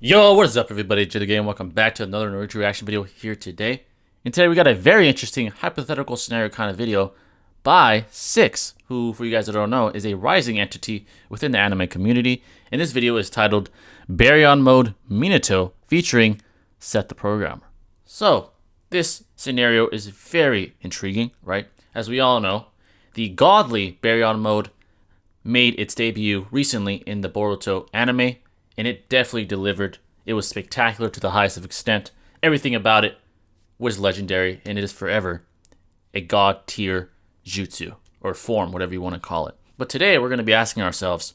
Yo, what is up everybody, Jay the Game. Welcome back to another Naruto reaction video here today. And today we got a very interesting hypothetical scenario kind of video by Six, who, for you guys that don't know, is a rising entity within the anime community. And this video is titled Baryon Mode Minato featuring Seththeprogrammer. So, this scenario is very intriguing, right? As we all know, the godly Baryon Mode made its debut recently in the Boruto anime, and it definitely delivered. It was spectacular to the highest of extent. Everything about it was legendary, and it is forever a god tier jutsu, or form, whatever you want to call it. But today we're going to be asking ourselves,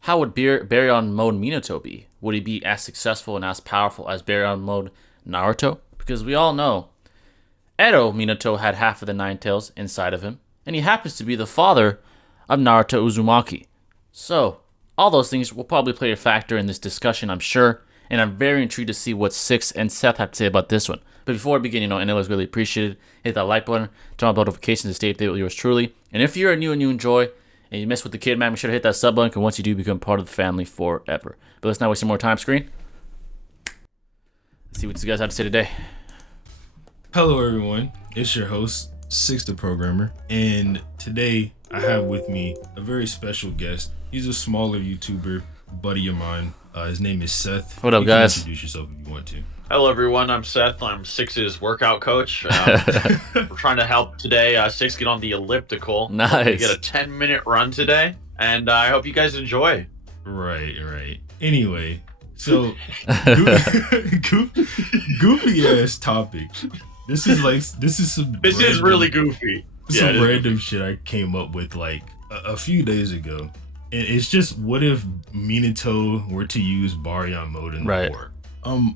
how would Baryon Mode Minato be? Would he be as successful and as powerful as Baryon Mode Naruto? Because we all know Edo Minato had half of the Nine Tails inside of him, and he happens to be the father of Naruto Uzumaki. So, all those things will probably play a factor in this discussion, I'm sure, and I'm very intrigued to see what Six and Seth have to say about this one. But before we begin, and it was really appreciated, hit that like button, turn on notifications to stay updated with yours truly. And if you're new and you enjoy, and you mess with the kid, man, be sure to hit that sub button, and once you do, become part of the family forever. But let's not waste some more time, screen. Let's see what you guys have to say today. Hello everyone, it's your host, Seththeprogrammer, and today I have with me a very special guest. He's a smaller YouTuber, buddy of mine. His name is Seth. What up, guys? Introduce yourself if you want to. Hello everyone, I'm Seth. I'm Six's workout coach. We're trying to help today Six get on the elliptical. Nice. We get a 10-minute run today, and I hope you guys enjoy. Right. Anyway, so goofy ass topic. This is really goofy. Some random shit I came up with like a few days ago. And it's just, what if Minato were to use Baryon mode in the war?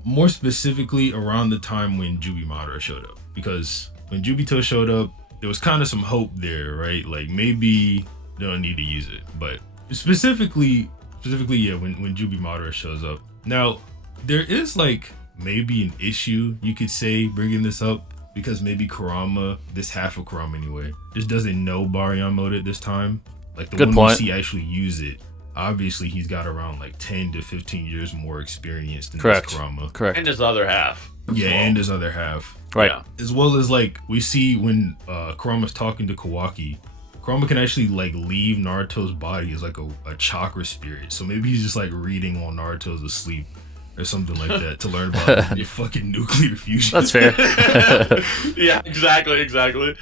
More specifically around the time when Minato showed up. Because when Jubito showed up, there was kind of some hope there, right? Like maybe they don't need to use it. But specifically, yeah, when Minato shows up. Now, there is like maybe an issue, you could say, bringing this up. Because maybe Kurama, this half of Kurama anyway, just doesn't know Baryon mode at this time. Like the one we see actually use it, obviously he's got around like 10 to 15 years more experience than this Kurama. Correct. And his other half. Yeah, and his other half. Right. Yeah. As well as like we see when Kurama's talking to Kawaki, Kurama can actually like leave Naruto's body as like a chakra spirit. So maybe he's just like reading while Naruto's asleep or something like that to learn about your fucking nuclear fusion. That's fair. Yeah, exactly.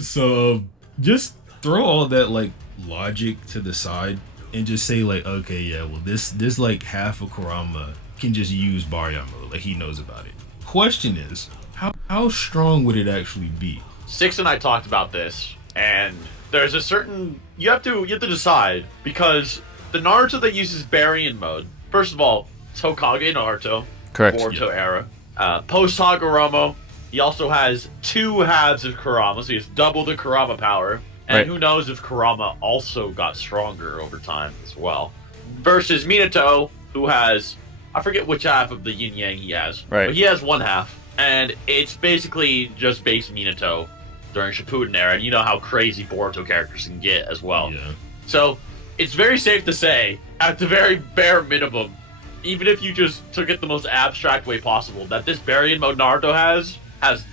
So just throw all that like logic to the side and just say like, okay, yeah, well this like half of Kurama can just use Baryon mode, like he knows about it. Question is, how strong would it actually be? Six and I talked about this, and there's a certain you have to decide, because the Naruto that uses Baryon mode, first of all, it's Hokage Naruto, Correct. Boruto era. Post Hagoromo, he also has two halves of Kurama, so he has double the Kurama power. And who knows if Kurama also got stronger over time as well. Versus Minato, who has, I forget which half of the yin yang he has. Right. But he has one half. And it's basically just base Minato during Shippuden era. And you know how crazy Boruto characters can get as well. Yeah. So it's very safe to say, at the very bare minimum, even if you just took it the most abstract way possible, that this Baryon mode Naruto has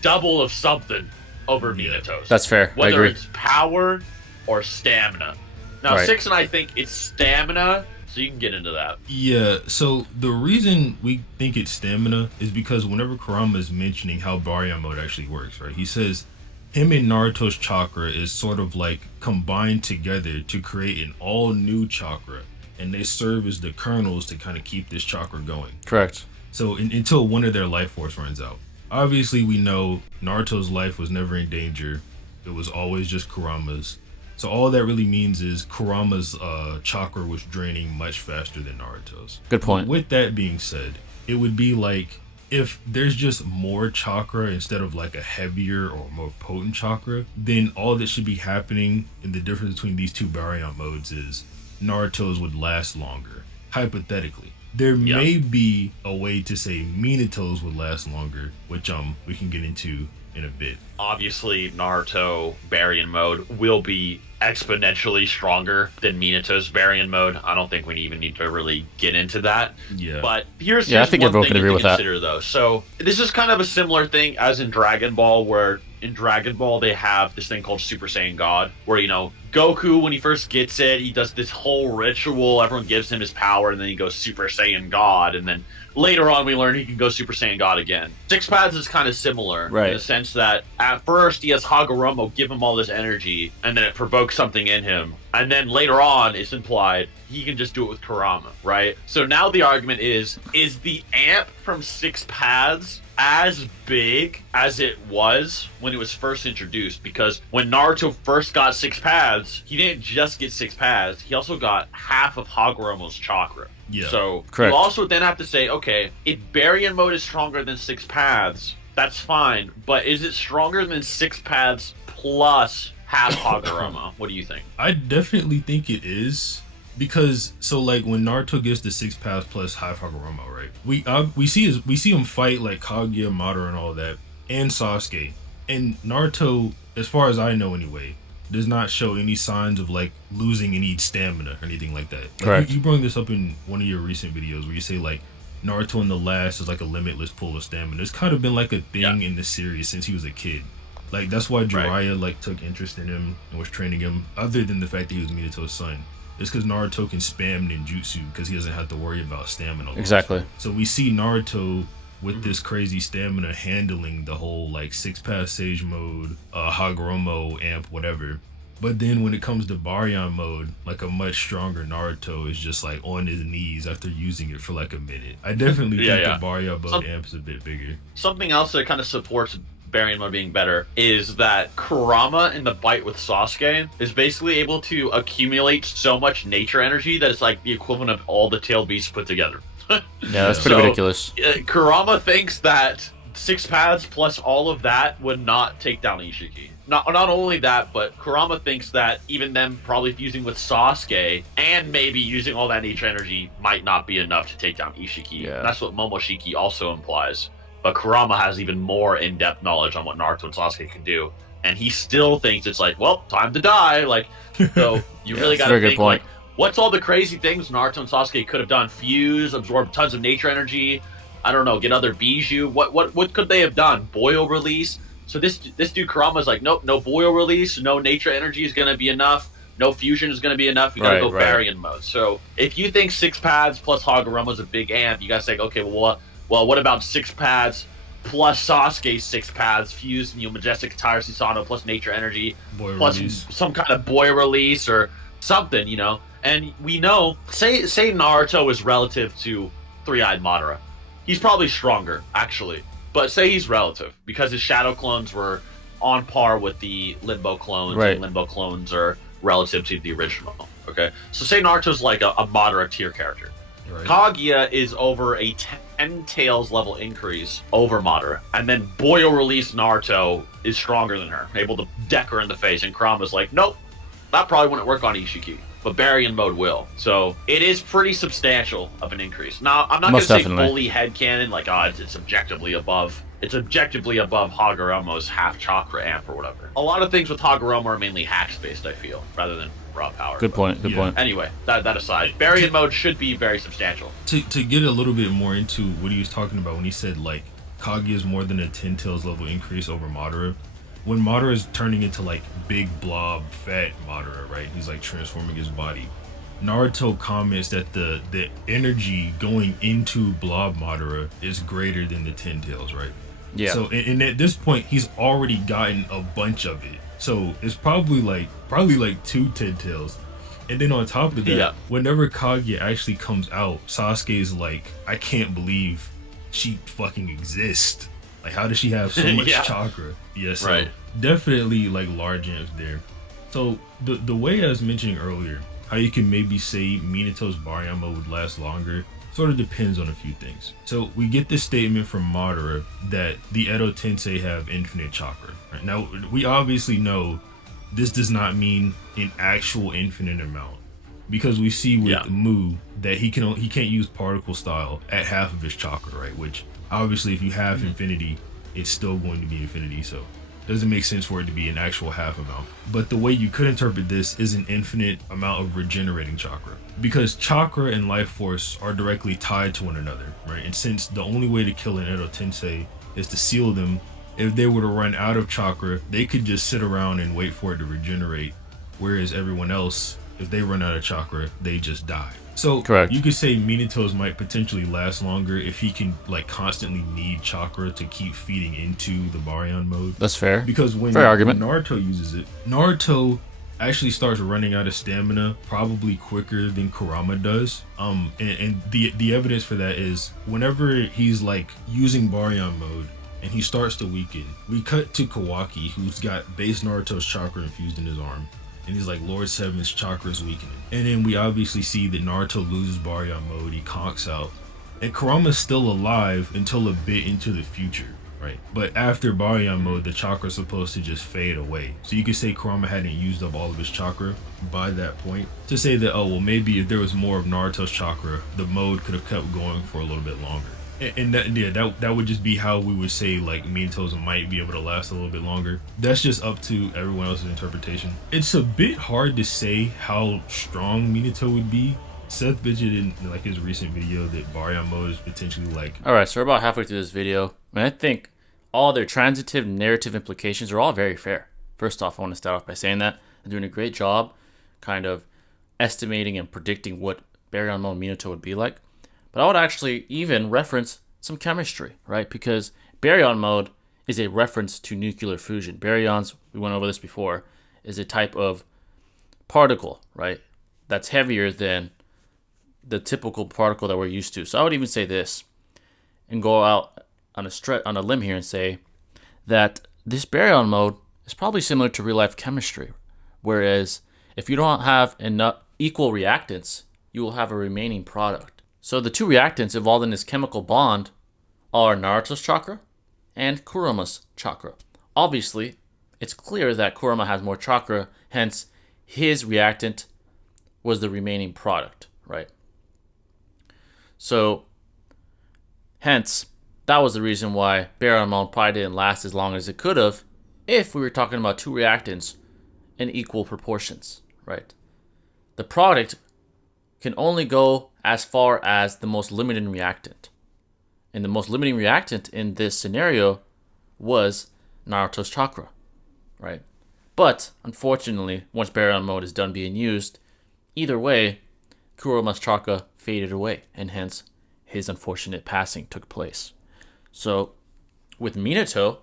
double of something over Minato's. That's fair. I Whether agree. it's power or stamina. Now, Right. Six and I think it's stamina, so you can get into that. Yeah, so the reason we think it's stamina is because whenever Kurama is mentioning how Baryon mode actually works, right? He says him and Naruto's chakra is sort of like combined together to create an all new chakra, and they serve as the kernels to kind of keep this chakra going. Correct. So until one of their life force runs out. Obviously, we know Naruto's life was never in danger. It was always just Kurama's. So all that really means is Kurama's chakra was draining much faster than Naruto's. Good point. With that being said, it would be like if there's just more chakra instead of like a heavier or more potent chakra, then all that should be happening, and the difference between these two Baryon modes is Naruto's would last longer, hypothetically. There may be a way to say Minato's would last longer, which we can get into in a bit. Obviously, Naruto Baryon mode will be exponentially stronger than Minato's Baryon mode. I don't think we even need to really get into that. Yeah. But here's I think one everyone thing can you agree have with to that. consider, though. So this is kind of a similar thing as in Dragon Ball, where in Dragon Ball they have this thing called Super Saiyan God, where, you know, Goku, when he first gets it, he does this whole ritual. Everyone gives him his power, and then he goes Super Saiyan God, and then later on we learn he can go Super Saiyan God again. Six Paths is kind of similar in the sense that at first he has Hagoromo give him all this energy, and then it provokes something in him, and then later on it's implied he can just do it with Kurama, right? So now the argument is the amp from Six Paths as big as it was when it was first introduced? Because when Naruto first got Six Paths, he didn't just get Six Paths, he also got half of Hagoromo's chakra. Yeah. So Correct. you also then have to say, okay, if Baryon mode is stronger than Six Paths, that's fine, but is it stronger than Six Paths plus half Hagoromo? What do you think? I definitely think it is. Because so like when Naruto gets the Six Paths plus half Hagoromo, right? We see him fight like Kaguya, Madara, and all that, and Sasuke. And Naruto, as far as I know anyway, does not show any signs of like losing any stamina or anything like that. Like, Correct. You brought this up in one of your recent videos where you say like Naruto in the last is like a limitless pool of stamina. It's kind of been like a thing in the series since he was a kid. Like that's why Jiraiya like took interest in him and was training him. Other than the fact that he was Minato's son. It's because Naruto can spam ninjutsu because he doesn't have to worry about stamina loss. Exactly. So we see Naruto with this crazy stamina handling the whole like Six Path Sage mode, Hagoromo amp, whatever. But then when it comes to Baryon mode, like a much stronger Naruto is just like on his knees after using it for like a minute. I definitely think the Baryon mode amp is a bit bigger. Something else that kind of supports Baryon mode being better is that Kurama in the fight with Sasuke is basically able to accumulate so much nature energy that it's like the equivalent of all the tailed beasts put together. Yeah, that's pretty ridiculous. Kurama thinks that Six Paths plus all of that would not take down Ishiki. Not only that, but Kurama thinks that even them probably fusing with Sasuke and maybe using all that nature energy might not be enough to take down Ishiki. Yeah. That's what Momoshiki also implies. But Kurama has even more in-depth knowledge on what Naruto and Sasuke can do, and he still thinks it's like, well, time to die. Like, so you really got to think like, what's all the crazy things Naruto and Sasuke could have done? Fuse, absorb tons of nature energy. I don't know, get other Bijou. What could they have done? Boil release. So this dude Kurama's like, nope, no boil release, no nature energy is gonna be enough. No fusion is going to be enough. You got to go Baryon mode. So if you think Six Paths plus Hagoromo is a big amp, you got to say, okay, well, what about Six Paths plus Sasuke Six Paths fused, Majestic Tire Susanoo plus nature energy plus some kind of boy release or something, And we know, say Naruto is relative to Three-Eyed Madara. He's probably stronger, actually. But say he's relative because his shadow clones were on par with the Limbo clones, and Limbo clones are relative to the original. Okay, so say Naruto's like a Madara tier character. Right. Kaguya is over a 10 tails level increase over Madara, and then Boyo release Naruto is stronger than her, able to deck her in the face, and Kurama's like, nope, that probably wouldn't work on Ishiki, but Baryon mode will. So it is pretty substantial of an increase. Now, I'm not going to say fully headcanon, like, it's objectively above. It's objectively above Hagoromo's half chakra amp or whatever. A lot of things with Hagoromo are mainly hacks based, I feel, rather than raw power. Good point. Anyway, that aside, Baryon mode should be very substantial. To get a little bit more into what he was talking about when he said like Kaguya is more than a 10 tails level increase over Madara. When Madara is turning into like big blob fat Madara, right? He's like transforming his body. Naruto comments that the energy going into blob Madara is greater than the 10 tails, right? Yeah. So and at this point he's already gotten a bunch of it. So it's probably like 2 10 tails. And then on top of that, whenever Kaguya actually comes out, Sasuke is like, I can't believe she fucking exists. Like, how does she have so much chakra? Yeah, so definitely like large amps there. So the way I was mentioning earlier, how you can maybe say Minato's Baryon mode would last longer, sort of depends on a few things. So we get this statement from Madara that the Edo Tensei have infinite chakra. Right? Now we obviously know this does not mean an actual infinite amount, because we see with Mu that he can't use particle style at half of his chakra, right? Which obviously if you have infinity, it's still going to be infinity. So doesn't make sense for it to be an actual half amount. But the way you could interpret this is an infinite amount of regenerating chakra, because chakra and life force are directly tied to one another, right? And since the only way to kill an Edo Tensei is to seal them, if they were to run out of chakra, they could just sit around and wait for it to regenerate, whereas everyone else, if they run out of chakra, they just die. So correct. You could say Minato's might potentially last longer if he can like constantly need chakra to keep feeding into the Baryon mode. That's fair. Because when Naruto uses it, Naruto actually starts running out of stamina probably quicker than Kurama does. And the evidence for that is whenever he's like using Baryon mode and he starts to weaken, we cut to Kawaki, who's got base Naruto's chakra infused in his arm. And he's like, Lord Seven's chakra is weakening. And then we obviously see that Naruto loses Baryon mode, he conks out. And Kurama's still alive until a bit into the future, right? But after Baryon mode, the chakra's supposed to just fade away. So you could say Kurama hadn't used up all of his chakra by that point. To say that, oh, well, maybe if there was more of Naruto's chakra, the mode could have kept going for a little bit longer. And that would just be how we would say like Minato's might be able to last a little bit longer. That's just up to everyone else's interpretation. It's a bit hard to say how strong Minato would be. Seth mentioned in like his recent video that Baryon mode is potentially like... Alright, so we're about halfway through this video. I think all their transitive narrative implications are all very fair. First off, I want to start off by saying that they're doing a great job kind of estimating and predicting what Baryon mode Minato would be like. But I would actually even reference some chemistry, right? Because baryon mode is a reference to nuclear fusion. Baryons, we went over this before, is a type of particle, right? That's heavier than the typical particle that we're used to. So I would even say this and go out on a limb here and say that this baryon mode is probably similar to real life chemistry. Whereas if you don't have enough equal reactants, you will have a remaining product. So the two reactants involved in this chemical bond are Naruto's chakra and Kurama's chakra. Obviously, it's clear that Kurama has more chakra, hence his reactant was the remaining product, right? So, hence, that was the reason why baryon mode probably didn't last as long as it could have if we were talking about two reactants in equal proportions, right? The product can only go as far as the most limiting reactant. And the most limiting reactant in this scenario was Naruto's chakra, right? But, unfortunately, once baryon mode is done being used, either way, Kurama's chakra faded away, and hence, his unfortunate passing took place. So, with Minato,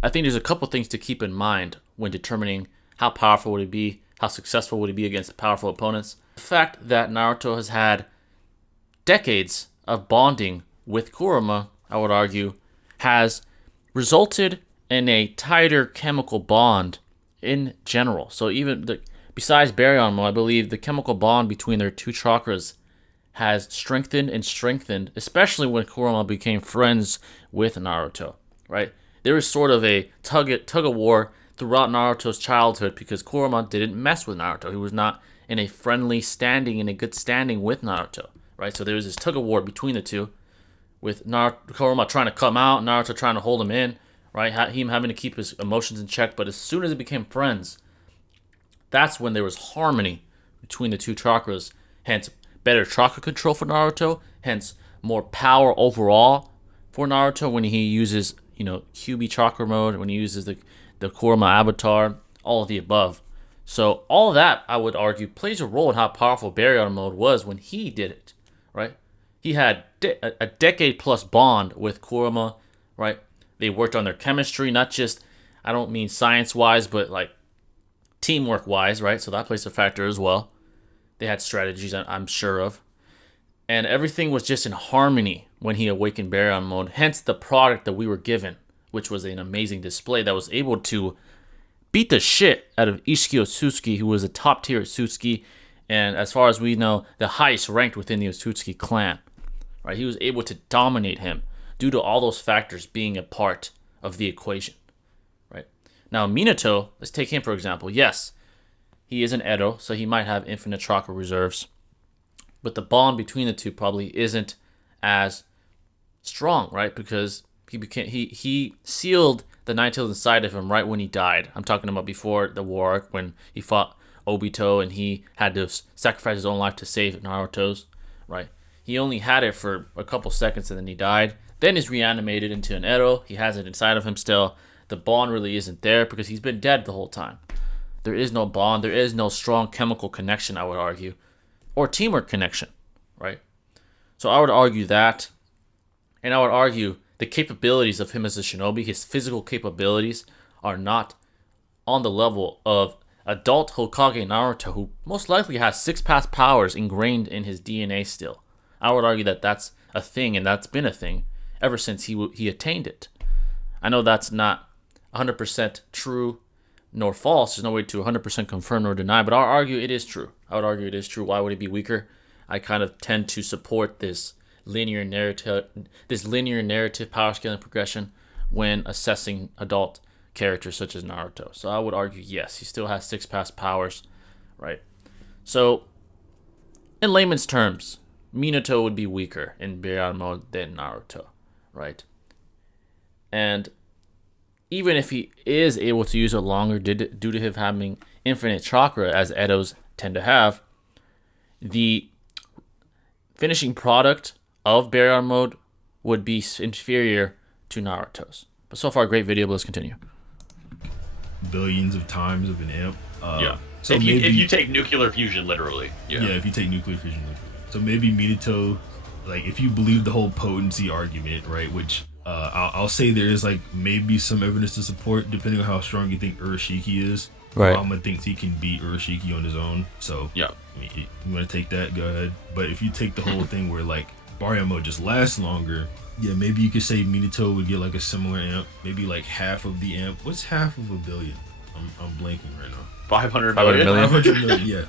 I think there's a couple things to keep in mind when determining how powerful would he be, how successful would he be against powerful opponents. The fact that Naruto has had decades of bonding with Kurama, I would argue, has resulted in a tighter chemical bond in general. So even besides baryon mode, I believe the chemical bond between their two chakras has strengthened and strengthened, especially when Kurama became friends with Naruto, right? There was sort of a tug of war throughout Naruto's childhood because Kurama didn't mess with Naruto. He was not in a friendly standing, in a good standing with Naruto. Right, so there was this tug of war between the two, with Kurama trying to come out, Naruto trying to hold him in, right? Him having to keep his emotions in check. But as soon as they became friends, that's when there was harmony between the two chakras. Hence, better chakra control for Naruto. Hence, more power overall for Naruto when he uses, QB chakra mode, when he uses the Kurama avatar, all of the above. So all that, I would argue, plays a role in how powerful baryon mode was when he did it. Right, he had a decade-plus bond with Kurama, right? They worked on their chemistry, not just, I don't mean science-wise, but like teamwork-wise, right? So that plays a factor as well. They had strategies, I'm sure of. And everything was just in harmony when he awakened baryon mode, hence the product that we were given, which was an amazing display that was able to beat the shit out of Ishiki Otsutsuki, who was a top-tier Otsutsuki, and as far as we know, the highest ranked within the Otsutsuki clan. Right? He was able to dominate him due to all those factors being a part of the equation. Right? Now, Minato, let's take him for example. Yes, he is an Edo, so he might have infinite chakra reserves. But the bond between the two probably isn't as strong, right? Because He sealed the Nine Tails inside of him right when he died. I'm talking about before the war arc when he fought Obito and he had to sacrifice his own life to save Naruto's. Right. He only had it for a couple seconds and then he died. Then he's reanimated into an Edo. He has it inside of him still. The bond really isn't there because he's been dead the whole time. There is no bond. There is no strong chemical connection, I would argue. Or teamwork connection, right? So I would argue that. And I would argue the capabilities of him as a shinobi, his physical capabilities, are not on the level of adult Hokage Naruto, who most likely has 6-path powers ingrained in his DNA still. I would argue that that's a thing, and that's been a thing ever since he attained it. I know that's not 100% true nor false. There's no way to 100% confirm nor deny, but I'll argue it is true. I would argue it is true. Why would it be weaker? I kind of tend to support this linear narrative power scaling progression when assessing adult characters such as Naruto. So I would argue yes, he still has 6-path powers, right? So in layman's terms, Minato would be weaker in Baryon mode than Naruto, right? And even if he is able to use it longer due to him having infinite chakra, as Edos tend to have, the finishing product of Baryon mode would be inferior to Naruto's. But so far, great video, but let's continue. Billions of times of an amp. Yeah. So if maybe, you take nuclear fusion literally. Yeah, if you take nuclear fusion literally. So maybe Minato, like, if you believe the whole potency argument, right, which I'll say there is, like, maybe some evidence to support, depending on how strong you think Urashiki is. Right. Mama thinks he can beat Urashiki on his own. So, yeah, you want to take that? Go ahead. But if you take the whole thing where, like, Baryon mode just lasts longer, yeah, maybe you could say Minato would get, like, a similar amp. Maybe, like, half of the amp. What's half of a billion? I'm blanking right now. 500 million. 500 million, yeah.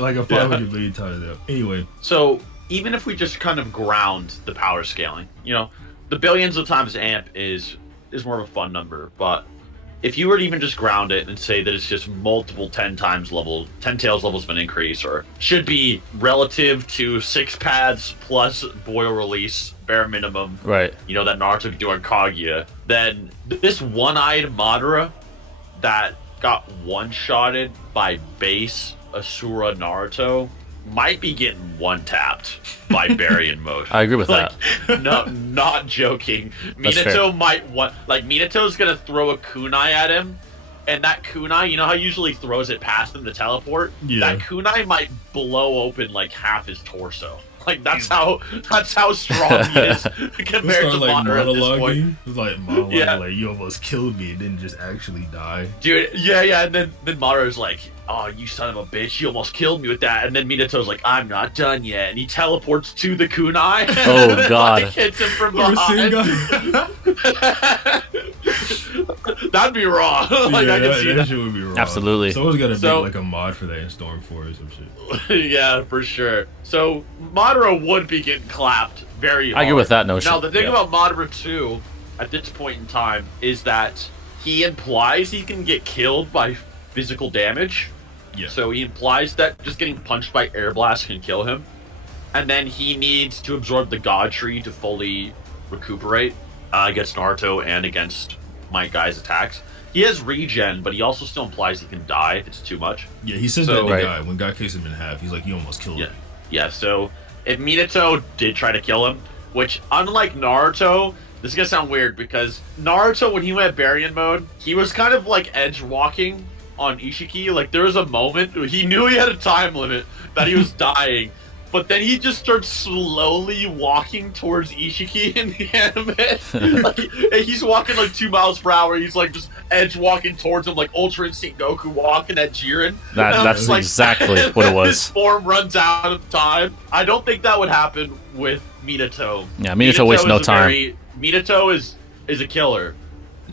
Like a 500 million times amp. Anyway. So, even if we just kind of ground the power scaling, you know, the billions of times amp is more of a fun number, but if you were to even just ground it and say that it's just multiple 10 tails levels of an increase, or should be relative to 6 paths plus boil release, bare minimum, right? You know, that Naruto could do on Kaguya, then this one-eyed Madara that got one-shotted by base Asura Naruto might be getting one-tapped by Baryon mode. I agree with like, that. No, not joking. That's Minato fair. might want, like, Minato's gonna throw a kunai at him, and that kunai, you know how he usually throws it past him to teleport? Yeah. That kunai might blow open like half his torso. Like, that's how strong he is compared to like Madara at this point. It's like monologuing, Yeah. like, you almost killed me and didn't just actually die. Dude, yeah, and then Madara's like, oh, you son of a bitch, you almost killed me with that. And then Minato's like, I'm not done yet. And he teleports to the kunai. Oh, and then, God. like, hits him from Or behind. That'd be raw. Like, Yeah, I can see that that. shit would be wrong. Absolutely. Someone's got to So- make like a mod for that in Storm 4 or some shit. Yeah, for sure. So, Madara would be getting clapped very hard. I agree with that notion. Now, the thing Yeah. about Madara 2, at this point in time, is that he implies he can get killed by physical damage. Yeah. So he implies that just getting punched by air blast can kill him. And then he needs to absorb the God Tree to fully recuperate against Naruto and against my guy's attacks. He has regen, but he also still implies he can die if it's too much. Yeah, he said So- that to Right. Guy. When Guy kicks him in half, he's like, he almost killed Yeah. me. Yeah, so if Minato did try to kill him, which unlike Naruto, this is gonna sound weird because Naruto, when he went Baryon mode, he was kind of like edge walking on Ishiki. Like, there was a moment he knew he had a time limit that he was dying, but then he just starts slowly walking towards Ishiki in the anime. Like, he's walking like 2 miles per hour. He's like just edge walking towards him, like Ultra Instinct Goku walking at Jiren. That- And I'm that's just like, exactly what it was. His form runs out of time. I don't think that would happen with Minato. Yeah, Minato wastes no is a time. Minato is a killer.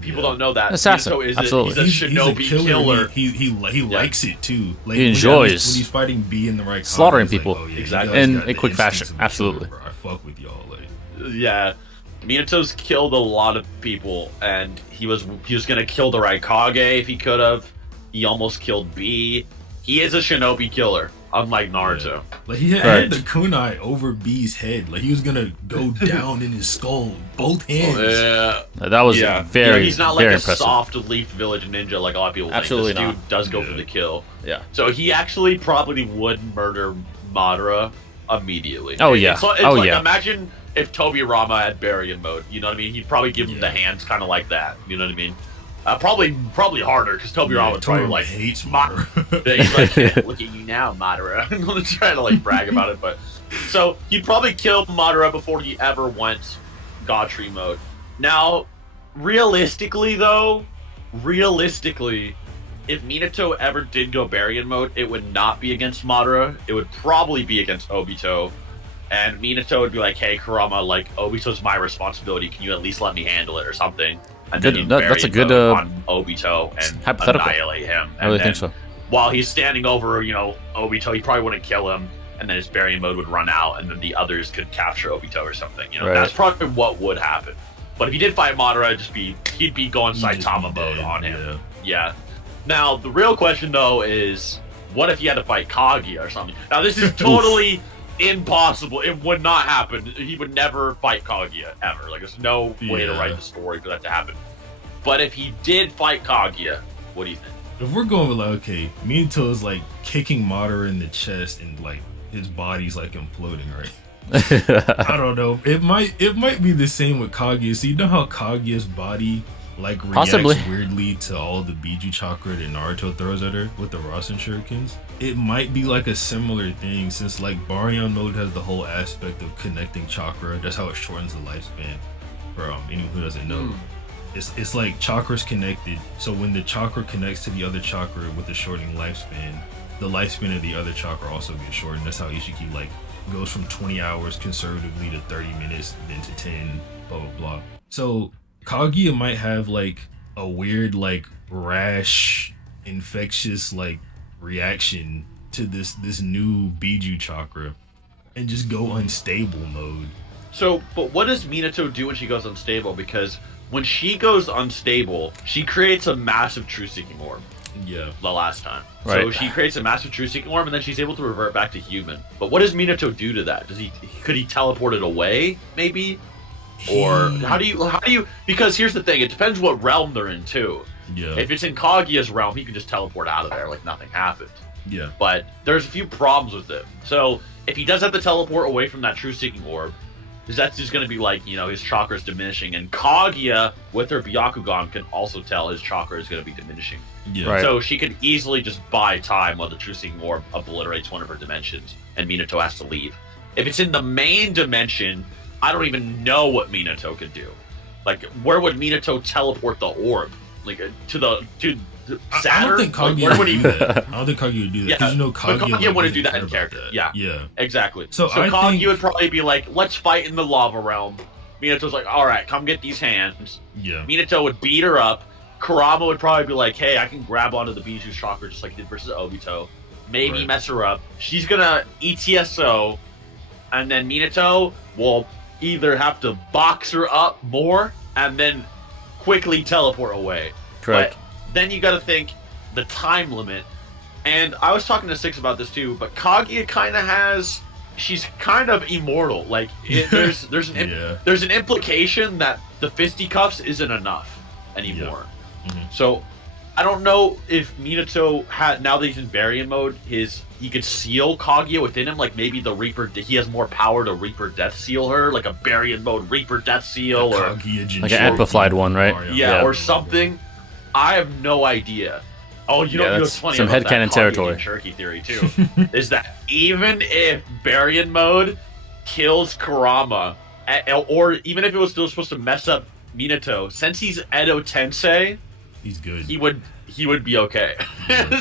People don't know that. Assassin, Minato is absolutely. he's a shinobi killer. He likes it too. Like, He when enjoys he's fighting B in the right slaughtering context, people. Like, oh, yeah, Exactly. you guys In got a the quick instincts fashion, of a absolutely. killer, bro. I fuck with y'all. Like, Yeah. Minato's killed a lot of people, and he was gonna kill the Raikage if he could have. He almost killed B. he is a shinobi killer, unlike Naruto. Yeah. Like he had the kunai over B's head. Like he was gonna go down in his skull, both hands. That was very, he's not like very a impressive. soft Leaf Village ninja like a lot of people Absolutely think. This not. dude does go for the kill. Yeah. So he actually probably would murder Madara immediately. Oh yeah. It's imagine if Tobirama had Baryon mode. You know what I mean? He'd probably give him the hands kind of like that. You know what I mean? Probably harder because Tobirama would probably like hates Madara. He's like, yeah, look at you now, Madara. I'm trying to like brag about it, but so he'd probably kill Madara before he ever went God Tree mode. Now, realistically, if Minato ever did go Baryon mode, it would not be against Madara. It would probably be against Obito. And Minato would be like, hey, Kurama, like, Obito's my responsibility. Can you at least let me handle it or something? And then that's a good on Obito and hypothetical. annihilate him. I really think so. While he's standing over, Obito, he probably wouldn't kill him. And then his Baryon mode would run out, and then the others could capture Obito or something. That's probably what would happen. But if he did fight Madara, he'd be going Saitama mode on him. Yeah. Now, the real question, though, is what if he had to fight Kaguya or something? Now, this is totally impossible. It would not happen. He would never fight Kaguya, ever. Like, there's no way to write the story for that to happen. But if he did fight Kaguya, what do you think? If we're going with, like, okay, Minato is, like, kicking Madara in the chest and, like, his body's, like, imploding, right? I don't know. It might be the same with Kaguya. So you know how Kaguya's body like reacts weirdly to all the Biju chakra that Naruto throws at her with the Rasen shurikens? It might be like a similar thing, since like Baryon mode has the whole aspect of connecting chakra. That's how it shortens the lifespan. For anyone who doesn't know, it's like chakra's connected. So when the chakra connects to the other chakra with the shortening lifespan, the lifespan of the other chakra also gets shortened. That's how Ishiki like goes from 20 hours conservatively to 30 minutes, then to 10, blah blah blah. So Kaguya might have like a weird like rash, infectious like reaction to this new Biju chakra and just go unstable mode. So, but what does Minato do when she goes unstable? Because when she goes unstable, she creates a massive True Seeking Orb. Yeah. The last time. Right. So she creates a massive True Seeking Orb, and then she's able to revert back to human. But what does Minato do to that? Could he teleport it away, maybe? Or how do you? Because here's the thing: it depends what realm they're in too. Yeah. If it's in Kaguya's realm, he can just teleport out of there like nothing happened. Yeah. But there's a few problems with it. So if he does have to teleport away from that True Seeking Orb, because that's just going to be like, his chakra is diminishing. And Kaguya, with her Byakugan, can also tell his chakra is going to be diminishing. Yeah. Right. So she could easily just buy time while the True Seeking Orb obliterates one of her dimensions, and Minato has to leave. If it's in the main dimension, I don't even know what Minato could do. Like, where would Minato teleport the orb? Like, to Saturn? I don't think Kaguya would do that. I don't think Kaguya would do that. Yeah, Kaguya wouldn't do that in character. That. Yeah, exactly. So Kaguya would probably be like, let's fight in the lava realm. Minato's like, all right, come get these hands. Yeah. Minato would beat her up. Kurama would probably be like, hey, I can grab onto the Biju chakra just like he did versus Obito. Maybe mess her up. She's gonna ETSO, and then Minato will either have to box her up more and then quickly teleport away. Correct. But then you gotta think the time limit. And I was talking to Six about this too, but Kaguya kind of has... She's kind of immortal. Like, there's an implication that the fisticuffs isn't enough anymore. Yeah. Mm-hmm. So, I don't know if Minato had, now that he's in Baryon mode, he could seal Kaguya within him. Like maybe the Reaper, he has more power to Reaper Death Seal her, like a Baryon mode Reaper Death Seal, or like an amplified one, right? Yeah, or something. I have no idea. Oh, you know what's funny some about headcanon that territory. Cherokee theory too is that even if Baryon mode kills Kurama, or even if it was still supposed to mess up Minato, since he's Edo Tensei, he's good. He would be okay.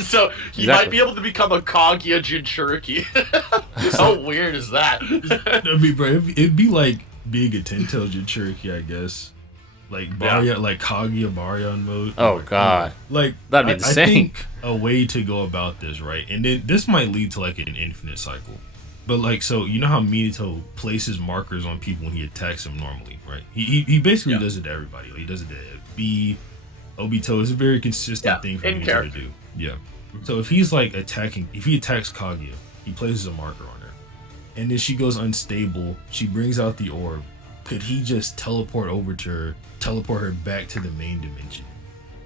So he might be able to become a Kaguya Jinchuriki. How weird is that? It'd be like being a Ten-tailed Jinchuriki, I guess. Like Baryon, like Kaguya Baryon mode. Oh god, like that'd be insane. I think a way to go about this, right? And then this might lead to like an infinite cycle. But like, so you know how Minato places markers on people when he attacks them normally, right? He basically does it to everybody. Like, he does it to B, Obito. Is a very consistent thing for Minato to do. Yeah. So if he's like if he attacks Kaguya, he places a marker on her, and then she goes unstable. She brings out the orb. Could he just teleport her back to the main dimension?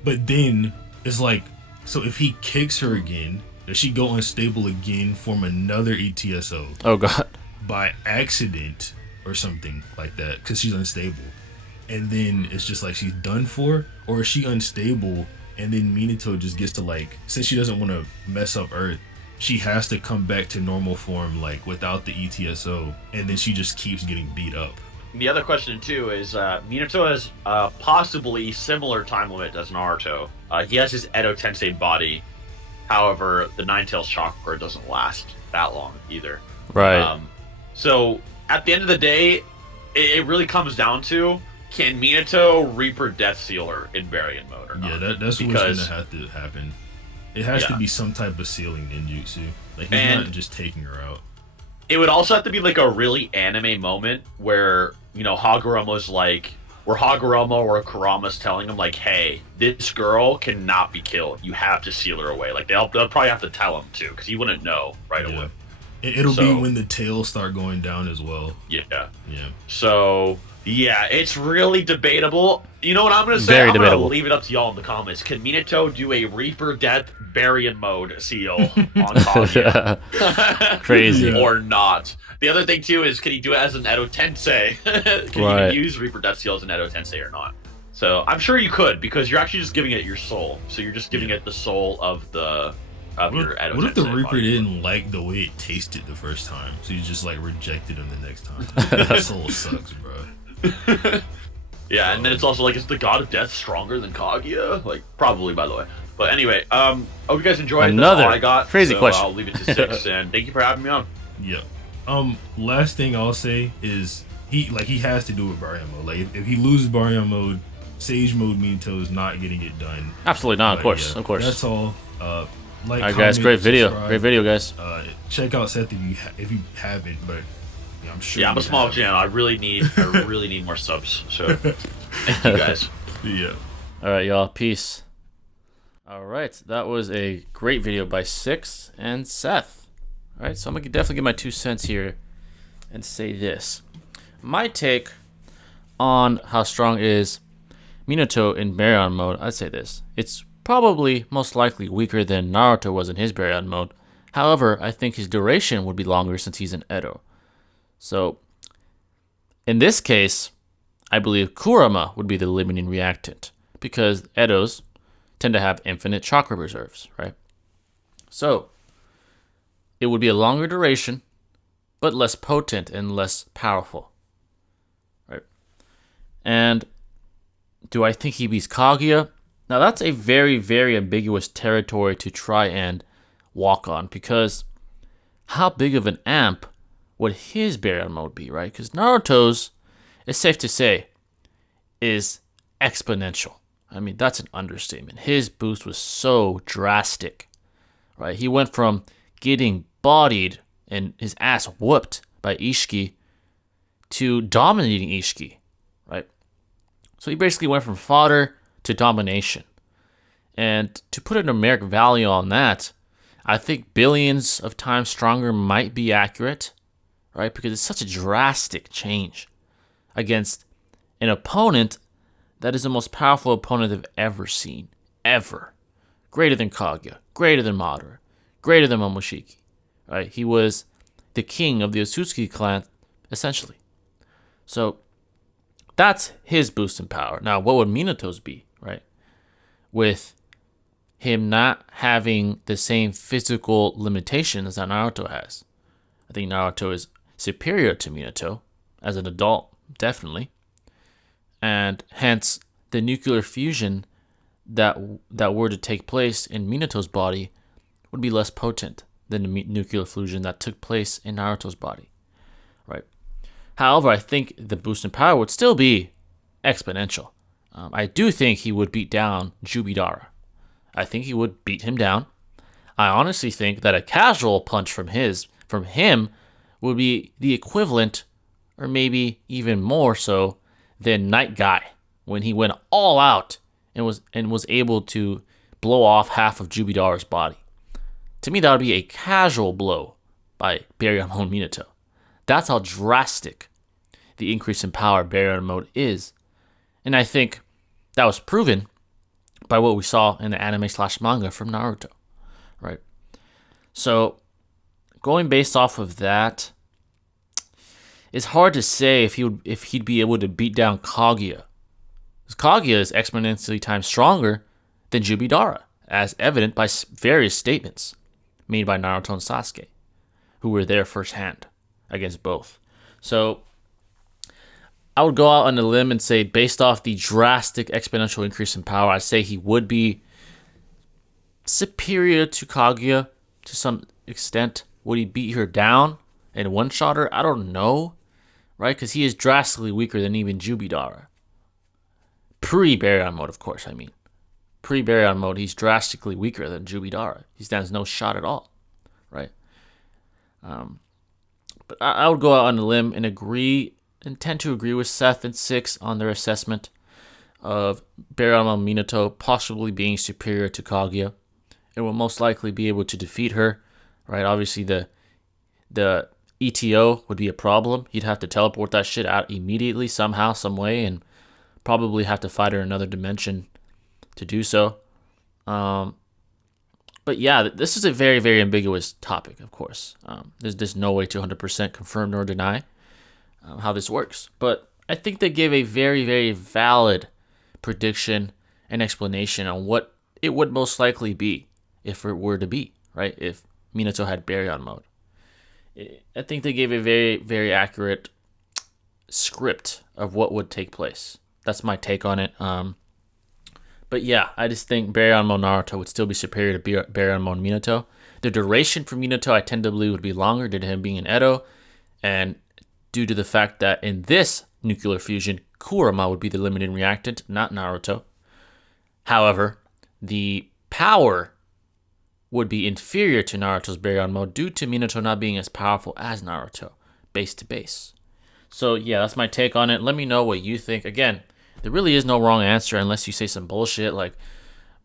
But then it's like, so if he kicks her again, does she go unstable again, form another ETSO? Oh god. By accident or something like that, because she's unstable, and then it's just like she's done for? Or is she unstable and then Minato just gets to, like, since she doesn't want to mess up Earth, she has to come back to normal form, like without the ETSO, and then she just keeps getting beat up? The other question too is Minato has possibly similar time limit as Naruto. He has his Edo Tensei body. However, the Nine-Tails chakra doesn't last that long either. Right. So at the end of the day, it really comes down to, can Minato Reaper Death Sealer in Baryon mode or not? Yeah, that's what's gonna have to happen. It has to be some type of sealing ninjutsu. Like, he's not just taking her out. It would also have to be like a really anime moment where, you know, Hagoromo's like, where Hagoromo or Kurama's telling him, like, hey, this girl cannot be killed. You have to seal her away. Like, they'll probably have to tell him too, because he wouldn't know right away. It'll be when the tails start going down as well. Yeah. Yeah. So, yeah, it's really debatable. You know what I'm going to say? Very I'm going debatable. to leave it up to y'all in the comments. Can Minato do a Reaper Death Baryon mode seal on Kaguya? Crazy. Or not? The other thing, too, is can he do it as an Edo Tensei? Can you use Reaper Death Seal as an Edo Tensei or not? So, I'm sure you could, because you're actually just giving it your soul. So, you're just giving it the soul of your Edo Tensei. What if the Reaper didn't like the way it tasted the first time? So you just, like, rejected him the next time? That soul sucks, bro. Yeah, and then it's also like, is the god of death stronger than Kaguya? Like, probably, by the way. But anyway, hope you guys enjoyed. Another That's all I got. crazy question. I'll leave it to 6, and thank you for having me on. Yeah. Last thing I'll say is he has to do it Baryon mode. Like, if he loses Baryon mode, Sage mode Minato is not getting it done. Absolutely not. Of course. Yeah, of course. That's all. Like, all right, comment, guys. Great video. subscribe. Great video, guys. Check out Seth if you haven't, but yeah, I'm sure. Yeah, I'm a small channel. I really need more subs. So thank you guys. Yeah. All right, y'all. Peace. All right, that was a great video by Six and Seth. All right, so I'm gonna definitely give my 2 cents here and say this. My take on how strong is Minato in Baryon mode, I'd say this. It's probably most likely weaker than Naruto was in his Baryon mode. However, I think his duration would be longer since he's in Edo. So, in this case, I believe Kurama would be the limiting reactant, because Edos tend to have infinite chakra reserves, right? So, it would be a longer duration, but less potent and less powerful, right? And do I think he beats Kaguya? Now, that's a very, very ambiguous territory to try and walk on, because how big of an amp would his Baryon mode be, right? Because Naruto's, it's safe to say, is exponential. I mean, that's an understatement. His boost was so drastic, right? He went from getting bodied and his ass whooped by Ishiki to dominating Ishiki, right? So he basically went from fodder to domination. And to put a numeric value on that, I think billions of times stronger might be accurate, right? Because it's such a drastic change against an opponent that is the most powerful opponent I've ever seen. Ever. Greater than Kaguya. Greater than Madara. Greater than Momoshiki. Right? He was the king of the Otsutsuki clan, essentially. So, that's his boost in power. Now, what would Minato's be, right? With him not having the same physical limitations that Naruto has. I think Naruto is superior to Minato as an adult, definitely. And hence, the nuclear fusion that were to take place in Minato's body would be less potent than the nuclear fusion that took place in Naruto's body, right? However, I think the boost in power would still be exponential. I do think he would beat down Jubidara. I think he would beat him down. I honestly think that a casual punch from him would be the equivalent, or maybe even more so, than Night Guy, when he went all out and was able to blow off half of Jubidara's body. To me, that would be a casual blow by Baryon Mode Minato. That's how drastic the increase in power Baryon Mode is. And I think that was proven by what we saw in the anime/manga from Naruto, right? So, going based off of that, it's hard to say if he'd be able to beat down Kaguya. Because Kaguya is exponentially times stronger than Jubidara, as evident by various statements made by Naruto and Sasuke, who were there firsthand against both. So, I would go out on a limb and say, based off the drastic exponential increase in power, I'd say he would be superior to Kaguya to some extent. Would he beat her down and one-shot her? I don't know, right? Because he is drastically weaker than even Jubidara. Pre-Baryon Mode, of course, I mean. Pre-Baryon Mode, he's drastically weaker than Jubidara. He stands no shot at all, right? But I would go out on a limb and tend to agree with Seth and Six on their assessment of Baryon Mode Minato possibly being superior to Kaguya and will most likely be able to defeat her, right? Obviously, the ETO would be a problem. He'd have to teleport that shit out immediately somehow, some way, and probably have to fight her in another dimension to do so. But yeah, this is a very, very ambiguous topic, of course. There's no way to 100% confirm nor deny how this works. But I think they gave a very, very valid prediction and explanation on what it would most likely be if it were to be, right? If Minato had Baryon Mode. I think they gave a very, very accurate script of what would take place. That's my take on it. But yeah, I just think Baryon Mode Naruto would still be superior to Baryon Mode Minato. The duration for Minato, I tend to believe, would be longer due to him being an Edo, and due to the fact that in this nuclear fusion, Kurama would be the limiting reactant, not Naruto. However, the power would be inferior to Naruto's Baryon Mode due to Minato not being as powerful as Naruto, base to base. So yeah, that's my take on it. Let me know what you think. Again, there really is no wrong answer unless you say some bullshit like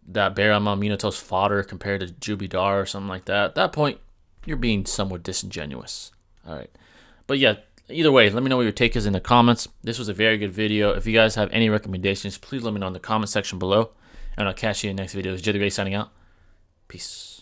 that Baryon Mode Minato's fodder compared to Jubidar or something like that. At that point, you're being somewhat disingenuous. All right. But yeah, either way, let me know what your take is in the comments. This was a very good video. If you guys have any recommendations, please let me know in the comment section below. And I'll catch you in the next video. This is Jither signing out. Peace.